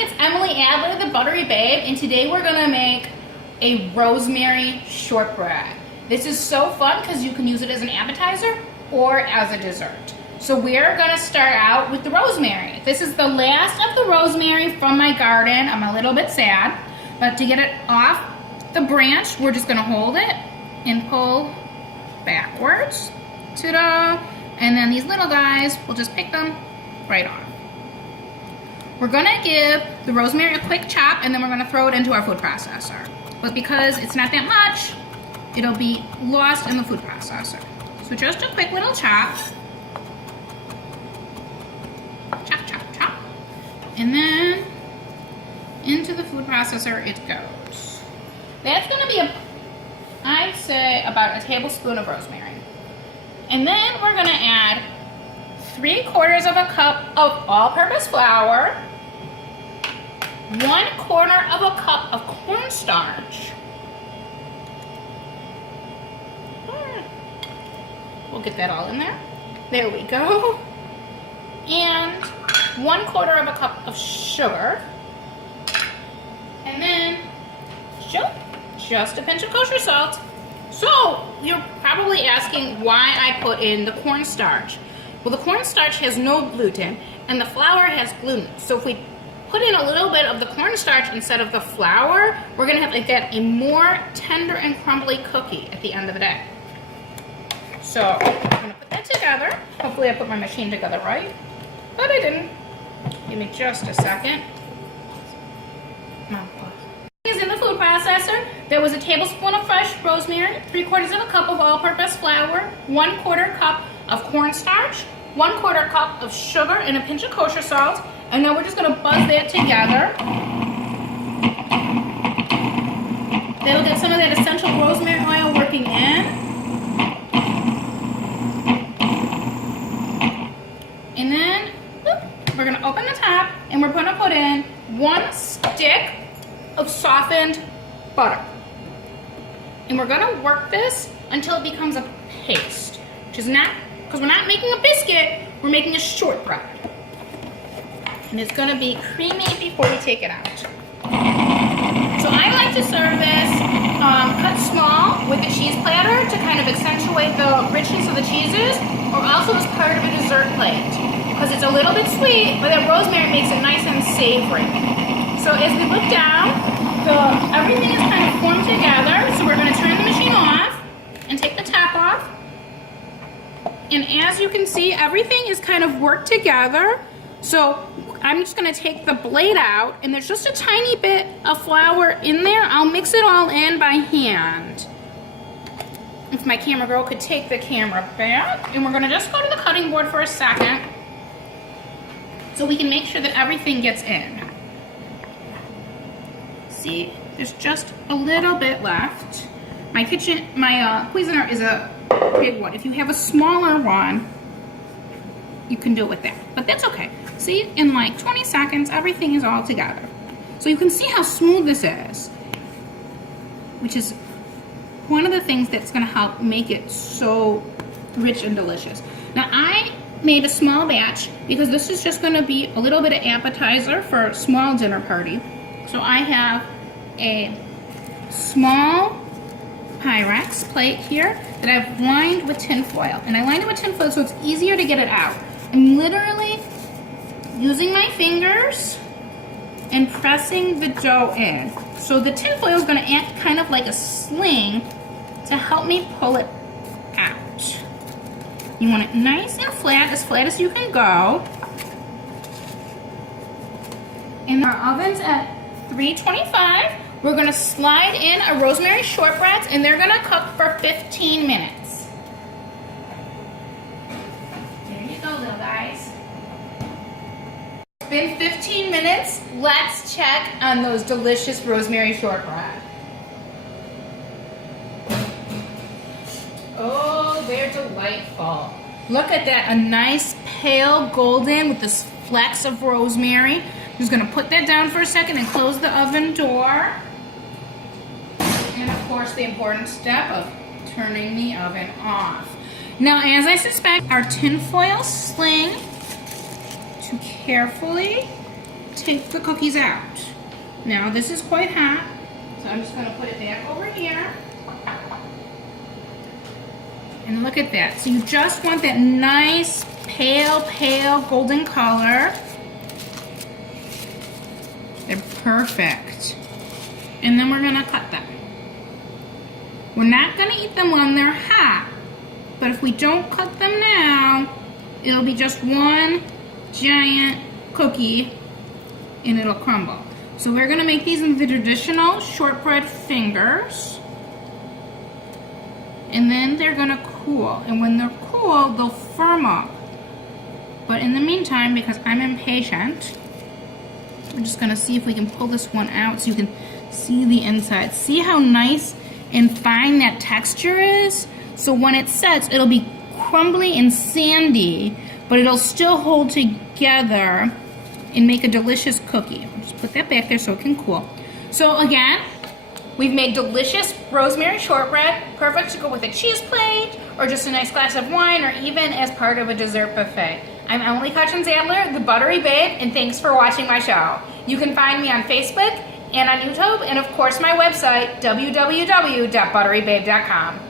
it's Emily Adler, the Buttery Babe, and today we're gonna make a rosemary shortbread. This is so fun because you can use it as an appetizer or as a dessert. So we're gonna start out with the rosemary. This is the last of the rosemary from my garden. I'm a little bit sad, but to get it off the branch, we're just gonna hold it and pull backwards. Ta-da! And then these little guys, we'll just pick them right off. We're gonna give the rosemary a quick chop and then we're gonna throw it into our food processor. But because it's not that much, it'll be lost in the food processor. So just a quick little chop. Chop, chop, chop. And then into the food processor it goes. That's gonna be I'd say about a tablespoon of rosemary. And then we're gonna add 3/4 of a cup of all-purpose flour, 1/4 of a cup of cornstarch. We'll get that all in there. There we go. And 1/4 of a cup of sugar. And then just a pinch of kosher salt. So you're probably asking why I put in the cornstarch. Well, the cornstarch has no gluten and the flour has gluten. So if we put in a little bit of the cornstarch instead of the flour, we're gonna have to get a more tender and crumbly cookie at the end of the day. So I'm gonna put that together. Hopefully I put my machine together right, but I didn't. Give me just a second. Is in the food processor. There was a tablespoon of fresh rosemary, 3/4 of a cup of all-purpose flour, 1/4 cup of cornstarch, 1/4 cup of sugar, and a pinch of kosher salt. And now we're just gonna buzz that together. That'll get some of that essential rosemary oil working in. And then we're gonna open the top and we're gonna put in 1 stick of softened butter. And we're gonna work this until it becomes a paste, which is not, because we're not making a biscuit, we're making a shortbread. And it's gonna be creamy before we take it out. So I like to serve this cut small with a cheese platter to kind of accentuate the richness of the cheeses, or also as part of a dessert plate, because it's a little bit sweet, but that rosemary makes it nice and savory. So as we look down, everything is kind of formed together, so we're going to turn the machine off and take the top off. And as you can see, everything is kind of worked together. So I'm just going to take the blade out, and there's just a tiny bit of flour in there. I'll mix it all in by hand. If my camera girl could take the camera back, and we're going to just go to the cutting board for a second so we can make sure that everything gets in. See, there's just a little bit left. My Cuisinart is a big one. If you have a smaller one, you can do it with that, but that's okay. See, in like 20 seconds, everything is all together. So you can see how smooth this is, which is one of the things that's gonna help make it so rich and delicious. Now I made a small batch because this is just gonna be a little bit of appetizer for a small dinner party. So I have a small Pyrex plate here that I've lined with tin foil. And I lined it with tin foil so it's easier to get it out. I'm literally using my fingers and pressing the dough in. So the tin foil is gonna act kind of like a sling to help me pull it out. You want it nice and flat as you can go. And our oven's at 325. We're gonna slide in our rosemary shortbreads and they're gonna cook for 15 minutes. There you go, little guys. It's been 15 minutes. Let's check on those delicious rosemary shortbread. Oh, they're delightful. Look at that, a nice pale golden with this flecks of rosemary. I'm just gonna put that down for a second and close the oven door. And of course the important step of turning the oven off. Now, as I suspect, our tinfoil sling to carefully take the cookies out. Now this is quite hot, so I'm just gonna put it back over here. And look at that. So you just want that nice pale golden color. They're perfect. And then we're gonna cut them. We're not gonna eat them when they're hot, but if we don't cut them now, it'll be just one giant cookie and it'll crumble. So we're gonna make these in the traditional shortbread fingers. And then they're gonna cool. And when they're cool, they'll firm up. But in the meantime, because I'm impatient, we're just gonna see if we can pull this one out so you can see the inside. See how nice and fine that texture is? So when it sets, it'll be crumbly and sandy, but it'll still hold together and make a delicious cookie. Just put that back there so it can cool. So again, we've made delicious rosemary shortbread, perfect to go with a cheese plate, or just a nice glass of wine, or even as part of a dessert buffet. I'm Emily Kutchins Adler, the Buttery Babe, and thanks for watching my show. You can find me on Facebook and on YouTube, and of course my website, www.butterybabe.com.